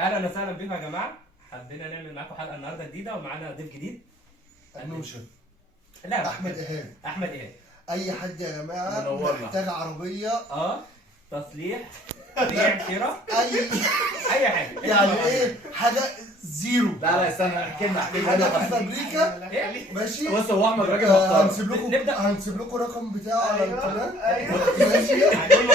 اهلا وسهلا بكم يا جماعه. حبينا نعمل معاكم حلقه النهارده جديده ومعانا ضيف جديد. النوشن. لا احمد ايهاب. احمد ايهاب. اي حد يا جماعه محتاج عربيه تصليح بيع شراء اي حاجه يعني ايه حاجه زيرو. لا استنى احكي لنا حاجه في فابريكا ماشي. بص هو احمد راجل محترم. هنسيب لكم الرقم بتاعه على القناه. ماشي. هنقول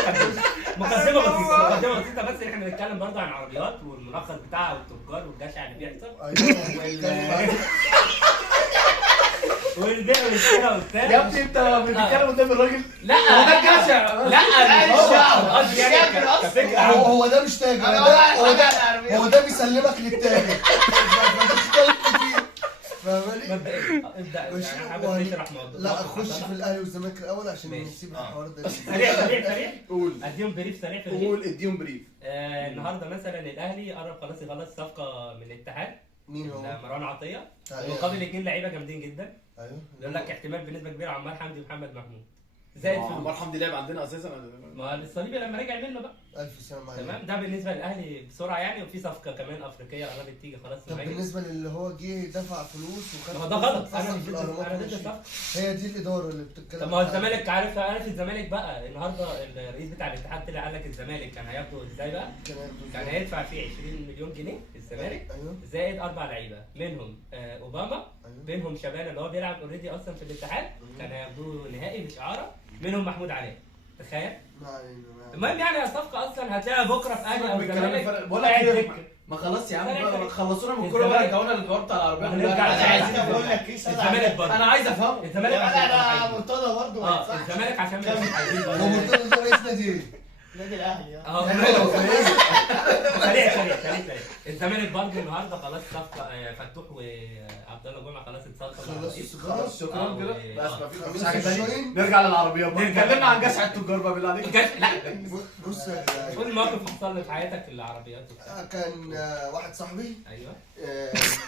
مقدمه بسيطه بس احنا بنتكلم برضه عن العربيات والملخص بتاعها والتجار والجشع اللي بيحصل والبيع والشراء وبتاع. يا ابني انت بتتكلم قدام الراجل؟ لا هو ده الجشع. لا قصدي يعني كفكره. هو ده مش تاجر. هو ده بيسلمك للتاجر. فاهمني؟ ابدا حابب تشرح موضوع. لا اخش في الاهلي والزمالك الاول عشان نسيب الحوار ده. سريع قول. اديهم بريف سريع في قول اديهم بريف. النهارده مثلا الاهلي قرب خلاص يخلص صفقه من الاتحاد. مين هو؟ مروان عطيه مقابل 2 لعيبه جامدين جدا. ايوه بيقول لك احتمال بنسبه كبيره عمار حمدي ومحمد محمود زائد فلوس. عمار حمدي لعب عندنا اساسا. ما الصليبي لما رجع منه بقى. الف سلامه عليك. تمام. ده بالنسبه للاهلي بسرعه يعني. وفي صفقه كمان افريقيه قربت تيجي خلاص. طب بالنسبه للي هو جه دفع فلوس ما وخد هو ده غلط. انا ضد الصفقه. هي دي الاداره اللي بتتكلم. طب ما هو الزمالك عارف الزمالك بقى النهارده الرئيس بتاع الاتحاد طلع قال لك الزمالك كان هياخده ازاي بقى؟ كان هيدفع فيه 20 مليون جنيه الزمالك. ايوه زائد 4 لعيبه منهم اوباما. بينهم شبانه اللي هو بيلعب اوريدي اصلا في الاتحاد. كان هياخدوه نهائي مش اعاره. منهم محمود علي. تخيل. المهم يعني الصفقه اصلا هتلاقيها بكره في اهلي او الزمالك. بقول لك ما خلاص يا عم خلصونا من الكوره بقى. رجعونا للحوار بتاع العربيه. انا عايز اقول لك ايه الزمالك برضه. انا عايز افهم الزمالك انا مرتضى برضه. الزمالك عشان مش عايزين. هو مرتضى ده رئيس نادي نادي الاهلي. سريع. الزمالك برضه النهارده خلاص صفقه فتوح وعبد الله جمعه خلاص اتصفوا. خلاص شكرا كده. بس مفيش حاجه ثانيه. ثانيه. نرجع للعربيات بقى. اتكلمنا عن جشع التجار بقى بالله عليك. لا بص قول موقف حصل لك في حياتك في العربيات. كان واحد صاحبي ايوه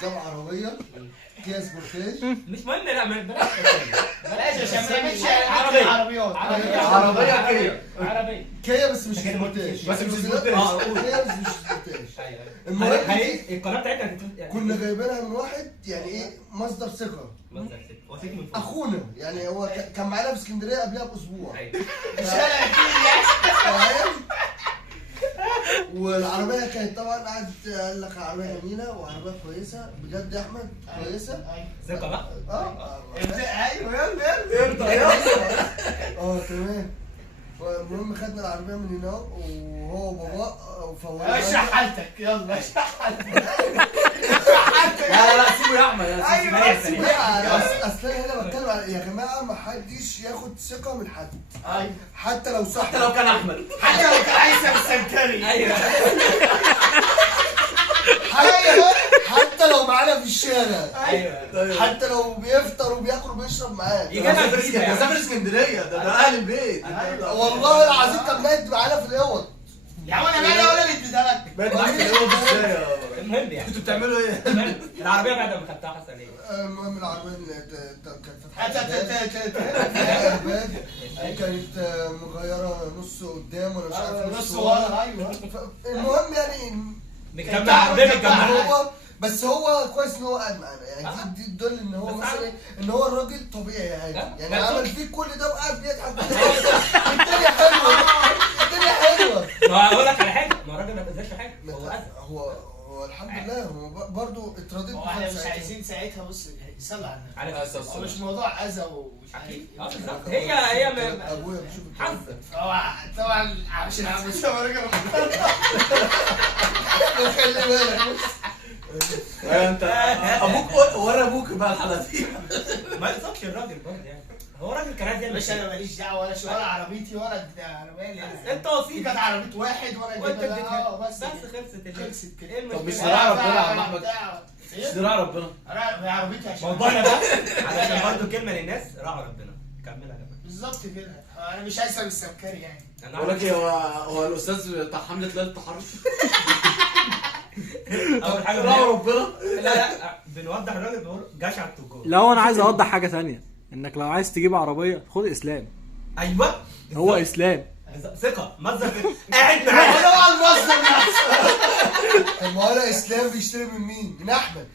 جاب عربيه كيا سبورتاج. مش مهم. لا بلاش عشان ما نعملش عربيه كيا بس مش سبورتاج. بس مش سبورتاج. كيا بس مش سبورتاج. ايوه المهم القناه بتاعتنا كنا جايبينها من واحد يعني ايه مصدر ثقه. وثيق من فوق. اخونا يعني هو كان معانا في اسكندريه قبلها باسبوع. ايوه والعربيه كانت طبعا قعد قال لك عربيه جميله وعربيه كويسه بجد يا احمد كويسه. ثقه بقى. ايوه يلا تمام. المهم خدنا العربيه من هنا وهو وبابا فورنا. اشرح حالتك يلا اشرح حالتك. لا سيبه يا احمد. اصل انا هنا بتكلم يا جماعه ما حدش ياخد ثقه من حد. ايوه حتى لو صح. حتى لو كان احمد. حتى لو كان عايز السمكري. ايوه حتى لو معانا في الشارع. ايوه حتى لو بيفطر وبياكل وبيشرب معانا. مسافر اسكندريه ده اهل البيت. والله العظيم كان مات معانا في الاوض. يا عم انا مالي ولا اللي اديتها لك. بقيت معاك في الاوض ازاي؟ المهم يعني كنتوا بتعملوا ايه؟ العربيه بعد ما خدتها حصل ايه؟ المهم العربيه كانت فاتحه كانت مغيره نص قدام ولا مش عارف نص ورا. ايوه المهم يعني بنكمل عربيه هو بس هو كويس ان هو قاعد معانا يعني دي تدل ان هو مثلا ان هو الراجل طبيعي عادي يعني عمل فيه كل ده وقاعد بيضحك. الدنيا حلوه الدنيا حلوه. ما هقول لك على حاجه. ما الراجل ما اتاذاش في حاجه. هو الحمد لله هو برضه اتراضيت. احنا مش عايزين ساعتها بص صلى على النبي. على اساس هو مش موضوع اذى ومش عارف. بالظبط. هي ابويا بشوف حظ. طبعا عشان عم يسوي راجل خلي بالك. انت ابوك ورا ابوك بقى الحلقه دي. ما يقصدش الراجل برضه يعني. هو راجل كان عايز يعمل مش انا ماليش دعوه ولا عربيتي ولا عربيه. انت وسيط. كانت عربيه واحد وانت وانا بس خلصت كده. طب مش زراعه ربنا يا عم احمد. مش زراعه ربنا. انا عربيتي عشان موضوعنا بقى علشان برضه كلمه للناس راعوا ربنا. كملها يا جماعه. بالظبط كده. انا مش عايز اسوي السمكري يعني. بقول لك ايه هو الاستاذ بتاع حمله ليله التحرش. اول حاجه راعوا ربنا. لا بنوضح الراجل بيقول جشع التجار. لا انا عايز اوضح حاجه ثانيه. انك لو عايز تجيب عربيه خد اسلام. ايوه هو اسلام ثقه مصدر قاعد معايا. انا على المصدر نفسه. طب ما هو انا اسلام بيشتري من مين؟ من احمد.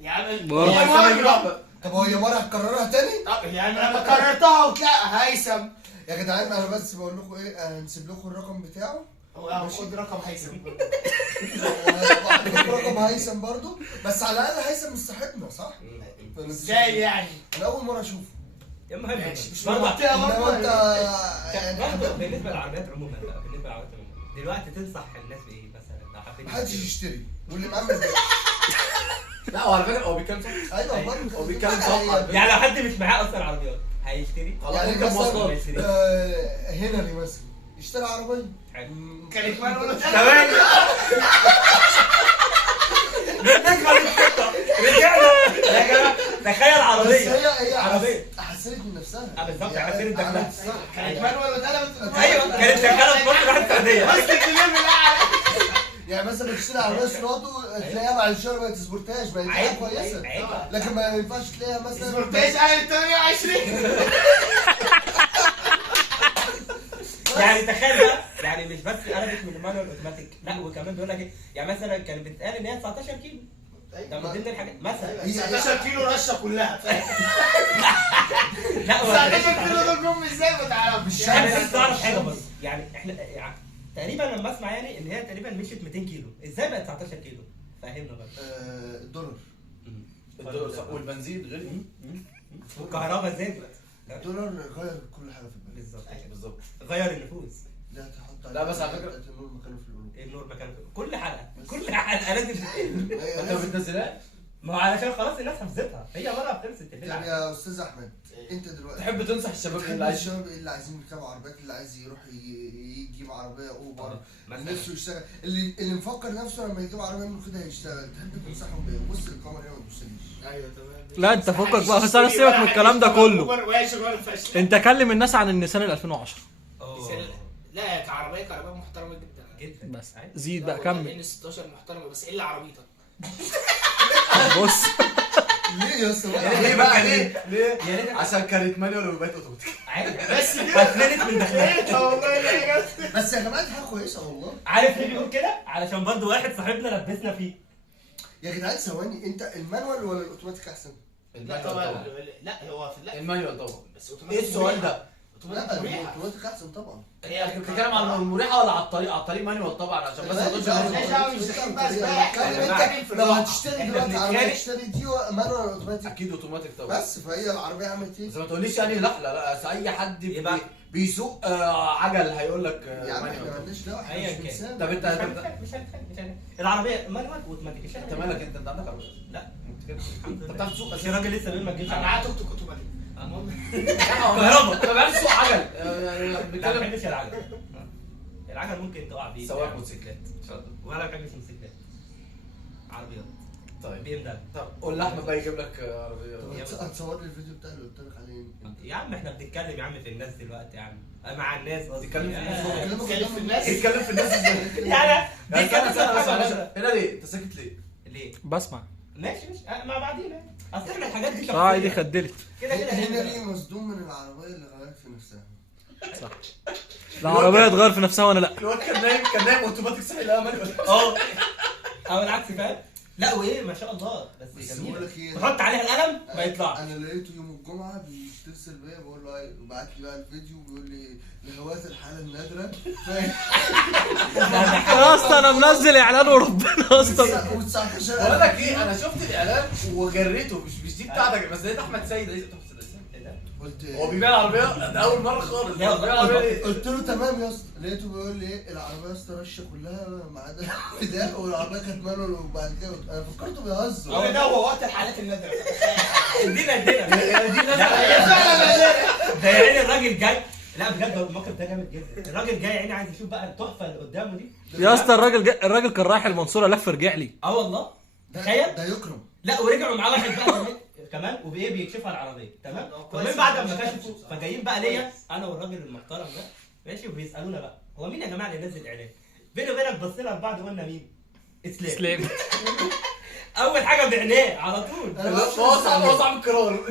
يا عم برضه. هي مرة. طب هي مره هتكررها تاني؟ طب يعني لما كررتها وتلاقي هيثم يا جدعان انا بس بقول لكم ايه، هنسيب لكم الرقم بتاعه. هو خد رقم هيثم. رقم هيثم برضو، بس على الاقل هيثم مش صاحبنا صح؟ ازاي يعني؟ انا اول مره اشوفه. المهم مش برضه منطقة انما برضه. انت يعني يعني بالنسبه للعربيات عموما بقى، بالنسبه للعربيات عموما دلوقتي تنصح الناس بايه مثلا لو حبيت محدش يشتري واللي معاه مزاج. لا هو على فكره هو بيتكلم صح. ايوه برضه هو بيتكلم صح. يعني لو حد مش معاه اصلا عربيات هيشتري خلاص يعني انت مواصلات. مثلا هنري مثلا اشترى عربيه. كانت مال ولا ثواني نكمل الخطه رجعنا يا جماعه. تخيل بس عربيه هي عربيه حسنت من نفسها. بالظبط، يعني حسنت دخلها. عملت صح. كانت مال ولا اتقلبت؟ ايوه كانت شغاله في مصر راحت السعوديه. مسكت الليل الاعلى. يعني مثلا تشتري عربيه سراتو تلاقيها بعد الشهر بقت سبورتاج بقت حاجه عيب كويسه. عيب. لكن ما ينفعش تلاقيها مثلا سبورتاج قال 28. يعني تخيل بقى، يعني مش بس قلبت من المانوال اوتوماتيك، لا وكمان بيقول لك ايه، يعني مثلا كانت بتتقال ان هي 19 كيلو. ده من ضمن الحاجات مثلا. 19 كيلو رشه كلها. لا 19 كيلو دول جم ازاي ما تعرفش. انا لسه اعرف حاجه بس، يعني احنا يعني تقريبا لما اسمع يعني ان هي تقريبا مشيت 200 كيلو، ازاي بقت 19 كيلو؟ فهمنا بقى. الدولار. والبنزين غير والكهرباء زادت. الدولار غير كل حاجه في البلد. بالظبط بالظبط. غير النفوذ. لا تحط لا، بس على فكرة- النور مكانه في القلوب. النور مكانه كل حلقه، كل حلقه لازم تتقال. انت ما بتنزلهاش؟ ما هو علشان خلاص الناس حفظتها، هي مره بتمسك طب تلعب. يا استاذ احمد انت دلوقتي تحب تنصح الشباب تحب اللي عايز الشباب اللي عايزين يركبوا عربيات، اللي عايز يروح يجيب عربيه اوبر، مثلا. نفسه يشتغل، اللي مفكر نفسه لما يجيب عربيه انه كده هيشتغل، تحب تنصحهم بايه؟ بص الكاميرا هنا ما تبصليش. ايوه تمام. لا انت فكك بقى، بس انا سيبك من الكلام ده كله. وهي شغاله فاشله. انت كلم الناس عن النيسان ال 2010 لا كعربيه محترمه جدا. جدا بس. زيد بقى كمل. ان 16 محترمه بس الا عربيتك. بص ليه يا اسطى؟ ليه بقى ليه؟ يا ريت عشان كانت مانيوال وبقت اوتوماتيك. عادي بس كده. هتفلت من دخلها. والله لا جد. بس يا جماعه دي حاجه كويسه والله. عارف ليه بيقول كده؟ علشان برضو واحد صاحبنا لبسنا فيه. يا جدعان ثواني، انت المانوال ولا الاوتوماتيك احسن؟ لا طبعا. لا هو في لا المانيوال طبعا. بس اوتوماتيك. ايه السؤال ده؟ لا مريحه. الاوتوماتيك احسن طبعا. انت بتتكلم عن المريحه ولا على الطريق؟ على الطريق مانيوال طبعا عشان بس ما تقولش مالناش دعوه بالزحام بقى انت لو هتشتري احنا دلوقتي عربيه بنتخانق. تشتري دي مانوال ولا اوتوماتيك؟ اكيد اوتوماتيك طبعا. بس فهي العربيه عملت ايه؟ بس ما تقوليش يعني لا أصل اي حد يبقى. بيسوق عجل هيقول لك يا عم احنا مانيوال. مالناش دعوه، احنا أيا مش كان. بنسال. طب انت مش هنتخانق. العربيه مانوال واوتوماتيك. انت مالك؟ انت عندك عربيه؟ لا انت بتعرف تسوق بس اساسا؟ الراجل لسه بيقول ما تجيبش انا معاه توك توك اوتوماتيك. كهرباء. انت ما بتعرفش تسوق عجل. لا ما بتتكلم بحبش العجل. العجل ممكن تقع فيه. سواق موتوسيكلات. ولا ما بحبش موتوسيكلات. عربيات. طيب بي ام دبليو. طب قول لاحمد بقى يجيب لك عربيه. طب هتصور لي الفيديو بتاع اللي قلت لك عليه. يا عم احنا بنتكلم يا عم في الناس دلوقتي يا عم، مع الناس قصدي. تتكلم في الناس. بتتكلم في الناس. اتكلم في الناس ازاي؟ يعني يعني دي كانت استنى بس حاجة معلش. بره. هنا ليه؟ انت ساكت ليه؟ ليه؟ بسمع. ماشي مع بعضينا. اصل احنا الحاجات دي اه دي شخصية. خدلت. كده كده هنري مصدوم من العربيه اللي غيرت في نفسها. العربيه تغير في نفسها وانا لا. الواد كان نايم اوتوماتيك صحي لقى مانيوال. اه او العكس فاهم. لا وايه ما شاء الله بس بس بقول جميل. لك ايه، تحط عليها القلم ما يطلعش. انا لقيته يوم الجمعه بيتصل بيا بقول له ايه، وبعت لي بقى الفيديو بيقول لي لهواة الحاله النادره يا اسطى انا منزل اعلان وربنا يا اسطى. و19 بقول لك ايه، انا شفت الاعلان وجريته مش دي بتاعتك، بس لقيت احمد سيد قلت هو بيبيع العربيه ده اول مره خالص. لا، هو بيبيع العربيه ليه؟ قلت له تمام يا اسطى، لقيته بيقول لي ايه العربيه يا اسطى رشه كلها ما عدا ده، والعربيه كانت مانوال، وبعد كده انا فكرته بيهزر. هو ده هو وقت الحالات النادره. ادينا ادينا. ده يا عيني الراجل جاي. لا بجد هو الموقف ده جامد جدا. الراجل جاي يا عيني عايز يشوف بقى التحفه اللي قدامه دي. يا اسطى الراجل كان رايح المنصوره لف رجع لي. اه والله. ده تخيل. ده يكرم. لا ورجعوا معاه واحد بقى كمان وبايه بيكشفها العربيه تمام. ومن بعد ما كشفوا فجايين بقى ليا انا والراجل المحترم ده ماشي، وبيسالونا بقى هو مين يا جماعه اللي نزل اعلان؟ بيني وبينك بصينا لبعض وقلنا مين؟ اسلام. اول حاجه بعينيه على طول. انا هو صعب القرار.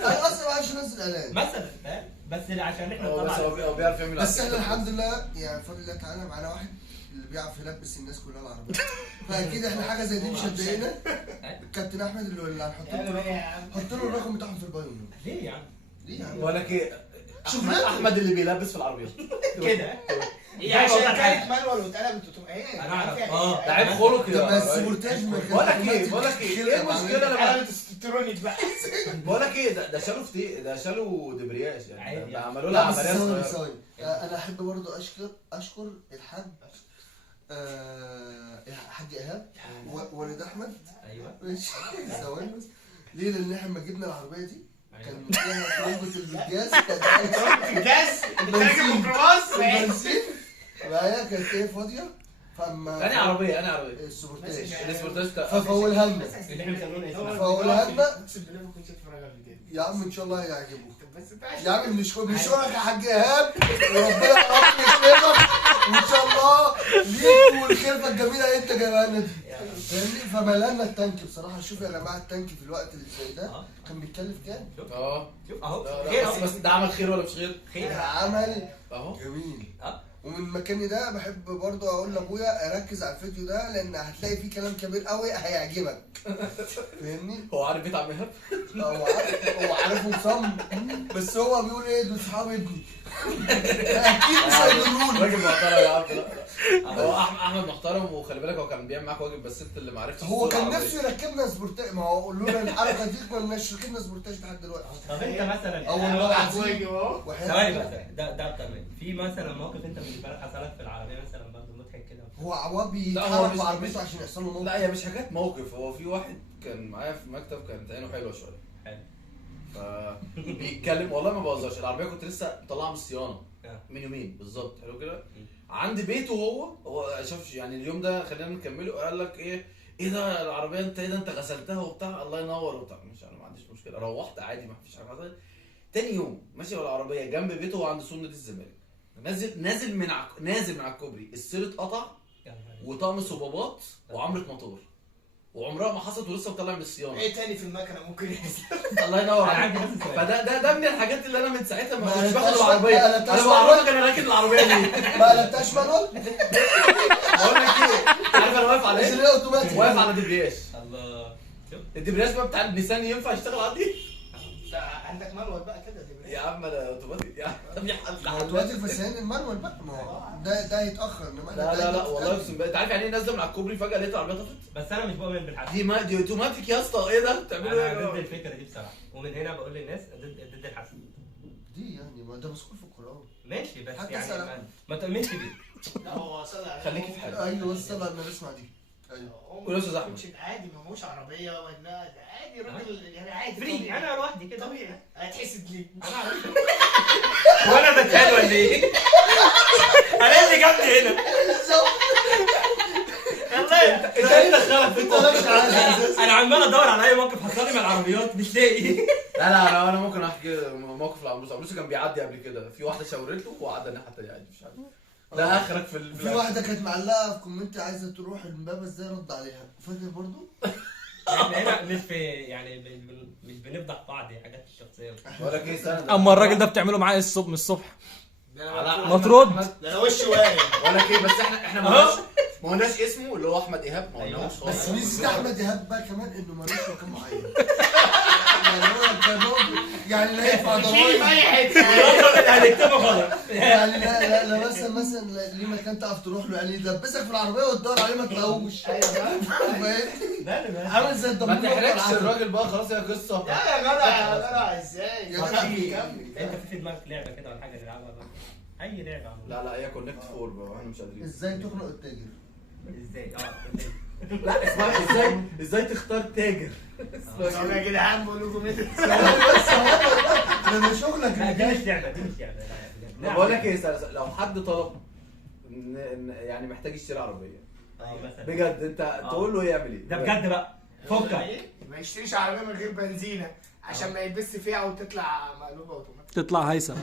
انا اصلا ما عايش انزل اعلان. مثلا فاهم؟ بس عشان احنا بس هو طبعا بيعرف يعمل بس احنا الحمد لله يعني بفضل الله تعالى معانا واحد اللي بيعرف يلبس الناس كلها العربيه. فاكيد احنا حاجه زي دي مش هتضايقنا. الكابتن احمد اللي هنحط له حط له الرقم بتاعهم في البايو. ليه يا عم؟ ليه يا عم؟ بقول لك ايه، شوف احمد اللي بيلبس في العربيات كده هي عشان كانت مانوال واتقلبت ايه انا اعرف. ده عيب خلق يا بس راجل. سبورتاج ما بقول لك ايه المشكله لما اتقلبت سترونيك بقى. بقول لك ايه، ده شالوا ده شالوا دبرياج يعني، عادي ده يعني. عملوا لا لها بس عمليه ثواني صغيره. ثواني انا احب برضه اشكر الحاج حاج ايهاب ولد احمد. ايوه ماشي ثواني بس. ليه؟ لان احنا لما جبنا العربيه دي كان فيها ترمبة الجاز الجاز بتركب ميكروباص بنزين معايا كانت ايه فاضيه فاما انا عربيه السبورتاج السبورتاج ففولها لنا اللي احنا بنسموه اسمها فقولها لنا. اقسم بالله ما كنتش اتفرج قبل كده. يا عم ان شاء الله هيعجبه. بس انت يا عم بنشكرك يا حاج ايهاب وربنا يكرمك وان شاء الله ليك والخلفه الجميله اللي انت جايبها لنا دي فاهمني. فملأنا التانك بصراحه. شوف يا جماعه التانك في الوقت اللي زي ده كان بيتكلف كام؟ شوف اهو لا، خير بس ده عمل خير ولا مش خير؟ خير عمل اهو جميل. اه ومن مكاني ده بحب برضه اقول لابويا ركز على الفيديو ده لان هتلاقي فيه كلام كبير قوي هيعجبك فاهمني. هو عارف بيت عم ايهاب؟ هو عارف ومصمم بس هو بيقول ايه دول صحاب ابني اكيد مش هيضروني. راجل محترم يا عم. لا هو احمد محترم وخلي بالك هو كان بيعمل معاك واجب بس انت اللي ما عرفتش هو تسوق كان العربية. نفسه يركبنا سبورتاج. ما هو لولا الحركه دي ما كناش ركبنا سبورتاج لحد دلوقتي. طب انت مثلا اول مره عايزين ثواني مثلا ده اكتر من في مثلا موقف انت بالنسبه لك حصل لك في العربيه مثلا برضه مضحك كده. هو عواب لا، هو بيتحرك مش- بعربيته عشان يحصل له موقف. لا هي مش حكايه موقف، هو في واحد كان معايا في المكتب كانت عينه حلوه شويه حلو. فبيتكلم والله ما بهزرش، العربيه كنت لسه مطلعها من الصيانه اه. من يومين بالظبط. حلو كده عند بيته هو شاف يعني اليوم ده خلينا نكمله. قال لك ايه ده العربيه انت ايه ده انت غسلتها وبتاع الله ينور وبتاع. مش انا ما عنديش مشكله، روحت عادي ما فيش حاجه حصلت. تاني يوم ماشي بالعربيه جنب بيته هو عند سنه الزمالك، نازل من على الكوبري السير اتقطع يا نهار وطقم صبابات وعمره موتور وعمرها ما حصلت ولسه مطلع من الصيانه. ايه تاني في المكنه ممكن يحصل؟ الله ينور أنا عليك. عندي بس سؤال. فده من الحاجات اللي انا من ساعتها ما ما كنتش باخد قلبتهاش- العربيه. ما قلبتهاش انا بعرفك انا راكن العربيه ليه. ما قلبتهاش مانوال بقول لك ايه، عارف انا واقف على عشان ايه؟ هي اوتوماتيك. واقف على دبرياج. الله شوف الدبرياج بقى بتاع النيسان ينفع يشتغل عندي؟ لا عندك مانوال بقى كده دي يا عم انا اوتوماتيك يا عم يا حاج. اوتوماتيك بس هي المانوال بقى. ما هو ده هيتاخر انما لا لا لا والله اقسم بالله، انت عارف يعني ايه نازله من على الكوبري فجاه لقيت العربيه طفت؟ بس انا مش بؤمن بالحق. دي اوتوماتيك يا اسطى. ايه ده بتعملوا ايه انا يا ضد جماعة؟ الفكره دي بصراحه ومن هنا بقول للناس ضد الحسن. دي يعني ما ده مسؤول في القران. ماشي بس حتى يعني سلام. ما تؤمنش بيه. لا هو صلى على خليكي في حالك. ايوه بس طلع النبي اسمع دي. ايوه قول يا أستاذ أحمد. عادي ما هوش عربيه ولا عادي راجل يعني عادي فري طبيعي. انا لوحدي كده طبيعي هتحسد ليه؟ انا عارف. وانا بتهان ولا ايه؟ انا اللي جابني هنا. والله انت ايه دخلك في انت ماشي عادي. انا عمال ادور على اي موقف حصل لي مع العربيات مش لاقي. لا لا انا ممكن احكي موقف لعمروسه. عمروسه كان بيعدي قبل كده في واحده شاورت له وقعد الناحيه التانيه عادي مش عارف. ده اخرك في في واحده كانت معلقه في كومنت عايزه تروح امبابه ازاي رد عليها فاكر برضو. احنا هنا مش في يعني مش بنفضح بعض دي حاجات شخصيه. بقول لك ايه استنى. اما الراجل ده بتعمله معاه الصبح من الصبح على ما ترد. ده انا وشي واقف. بقول لك ايه بس احنا ما قلناش اسمه اللي هو احمد ايهاب ما قلناهوش خالص. بس ميزه احمد ايهاب بقى كمان انه ملوش مكان معين. يعني هو كان يعني لا ينفع شيلي في ضرايب. اي حته. هنكتبه غلط. يعني لا مثلا ليه مكان تقف تروح له يعني يدبسك في العربيه وتدور عليه ما تلاقوش. ايوه فاهم؟ لا لا عامل زي ما الدبور. تحرجش الراجل بقى خلاص هي قصه. لا يا جدع يا جدع ازاي؟ يا جدع كمل. انت في دماغك لعبه كده ولا حاجه نلعبها بقى؟ اي لعبه عموما. لا لا هي كونكت 4 بقى واحنا مش قادرين. ازاي تخنق التاجر؟ ازاي لا اسمها ازاي تختار تاجر. طب يا جدعان بقول لكم ايه؟ بس ده شغلك لا دي اللي مش جاي. لعبه دي مش لعبه لا. بقول لك ايه لو حد طلب يعني محتاج يشتري عربيه مثلا بجد انت تقول له يعمل ايه؟ ده بجد بقى فكك. ما يشتريش عربيه من غير بنزينه عشان ما يلبسش فيها وتطلع مقلوبه اوتوماتيك. تطلع هيثم.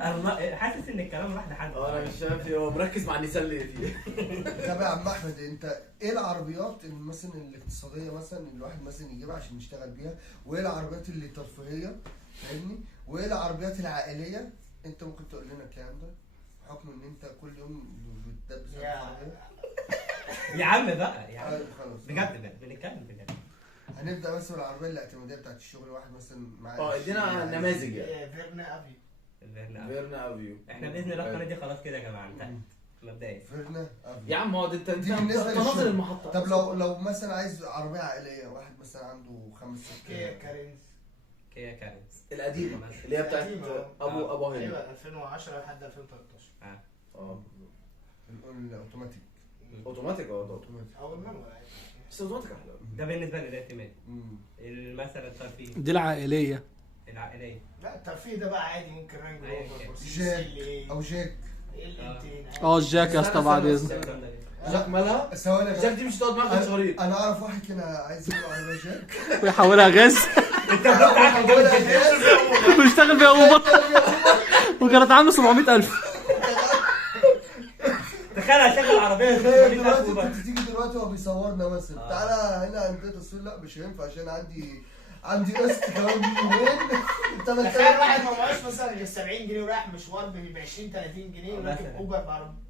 انا حاسس ان الكلام راح لحد. انا مش فاهم فيه هو مركز مع النيسان ليه فيه. طب يا عم احمد انت ايه العربيات اللي مثلا الاقتصاديه مثلا اللي الواحد مثلا يجيبها عشان يشتغل بيها وايه العربيات اللي ترفيهيه فاهمني؟ وايه العربيات العائليه؟ انت ممكن تقول لنا الكلام ده بحكم ان انت كل يوم بتدبس العربيه. يا عم بقى يا عم خلاص بجد بنتكلم بجد. هنبدا بس بالعربيه الاعتماديه بتاعت الشغل. واحد مثلا معاه ادينا نماذج يعني. فيرنا افيو. فيرنا افيو. احنا باذن الله القناه دي خلاص كده يا جماعه انتهت مبدئيا. فيرنا افيو يا عم هو انت دي بالنسبه تناظر للشغل. المحطه. طب لو مثلا عايز عربيه عائليه، واحد مثلا عنده 5 كيا كارينز. كيا كارينز القديمه اللي هي بتاعت ابو هند. ايوه 2010 لحد 2013. الاوتوماتيك. اوتوماتيك اوتوماتيك او المانوال عادي. بس اوتوماتيك احلى. ده بالنسبه للاعتماد. مثلا الترفيه دي العائليه. العائليه. لا الترفيه ده بقى عادي، ممكن رانج روفر جاك او جاك. الجاك يا اسطى بعد اذنك. جاك مالها؟ ثواني جاك دي مش تقعد معاك شهرين. انا اعرف واحد كان عايز يبقى على جاك ويحولها غاز ويشتغل بيها اوبر وكانت عامله 700,000. تخيل هشغل عربيه دلوقتي كنت تيجي دلوقتي وهو بيصورنا مثلا تعالى هنا عندنا تصوير، لا مش هينفع عشان عندي قسط كمان يومين. تخيل واحد ما معهوش مثلا غير 70 جنيه ورايح مشوار ب 20 30 جنيه وراكب اوبر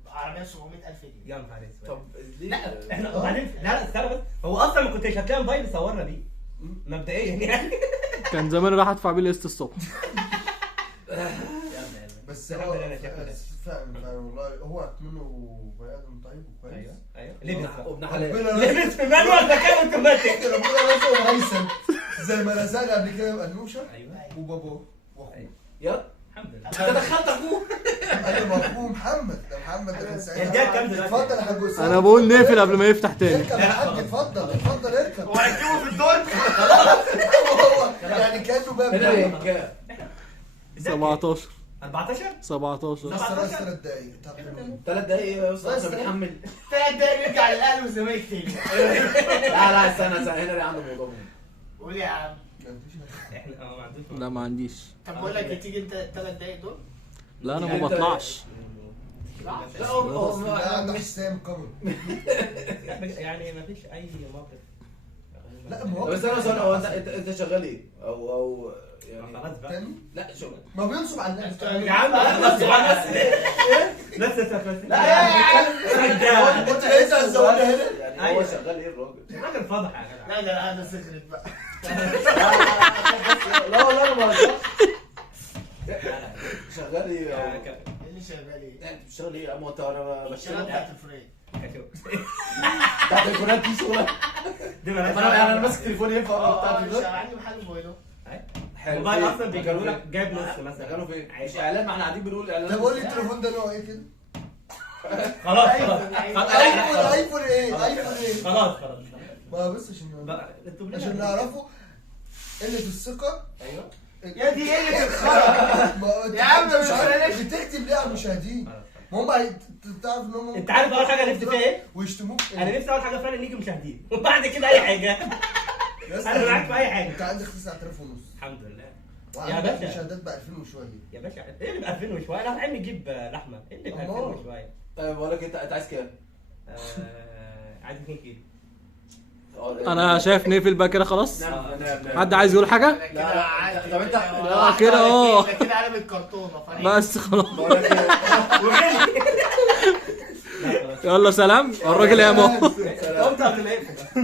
بعربيه 700,000 جنيه. يا نهار اسود. طب ليه؟ لا احنا وبعدين لا استنى بس، هو اصلا ما كنتش هتلاقي موبايل صورنا بيه مبدئيا يعني. كان زمان راح ادفع بيه القسط الصبح. بس هو فعلا والله هو منه بني ادم طيب وكويس. ايوه ليه ابن حلال. ليه في مانوال ده كان اوتوماتيك. ربنا رزقه هيثم زي ما رزقنا قبل كده بقنوشه ايوه وبابوه واخوه. يا الحمد لله. انت دخلت اخوه. ايوه اخوه محمد. ده محمد ده كان ساعتها. اديها كام دلوقتي؟ اتفضل يا حاج اسامه. انا بقول نقفل قبل ما يفتح تاني. اركب يا حاج اتفضل اركب. وهتجيبه في الدور. هو يعني كانه باب. هنا كام؟ 17 14 17 بس 3 دقايق تقريبا. 3 دقايق يا استاذ بنحمل. 3 دقايق نرجع للاهلي والزمالك تاني. لا استنى هنا عنده موضوع مهم. قول يا عم. احنا ما عندوش. لا ما عنديش. طب بقول لك تيجي انت 3 دقايق دول؟ لا انا ما بطلعش. لا هو لا عنده حسام قمر. يعني ما فيش اي موقف. لا ما هو بس انا سؤال، هو انت شغال ايه؟ او يعني خلاص بقى. تاني لا شغل. ما بينصب على الناس. يا عم بس لا يا عم انت لقيت الزواج هنا. يعني هو شغال ايه الراجل؟ راجل فضح يا جدع. لا انا سخنت بقى. لا ما شغال ايه؟ اللي شغال ايه؟ انت بتشتغل ايه يا عم؟ انت انا الشغل بتاعت الفريق. بتاعت الفونات دي شغلة. انا ماسك تليفوني ينفع بتاعت الفونات؟ عندي محل موبايلات. الموبايل اصلا بيجيبوا لك جايب نص مثلا. كانوا فين؟ مش اعلان، ما احنا قاعدين بنقول اعلان. طب قول لي التليفون ده نوع ايه كده؟ خلاص ايفون ايه؟ خلاص ما بص عشان نعرفه قلة الثقة. ايوه يا دي قلة الخرا. يا عم مش عارف بتكتب ليه على المشاهدين؟ ما هم تعرف ان هم انت عارف اول حاجه نفسي فيها ايه؟ ويشتموك. انا نفسي اول حاجه فعلا نيجي مشاهدين وبعد كده اي حاجه. انا معاك في اي حاجه. انت عندك 9,500 الحمد لله يا باشا. مشاهدات ب 2000 وشويه يا باشا. ايه اللي ب 2000 وشويه؟ انا عايز نجيب لحمه. ايه اللي ب 2000 وشويه؟ طيب بقول لك انت عايز كام؟ عايز 2 كيلو. انا شايف نقفل بقى كده خلاص. نعم. حد عايز يقول حاجه؟ لا طب انت كده كده علامة كرتونة. بس خلاص. يلا سلام الراجل يا ماما. قمت قبل ما يقفل.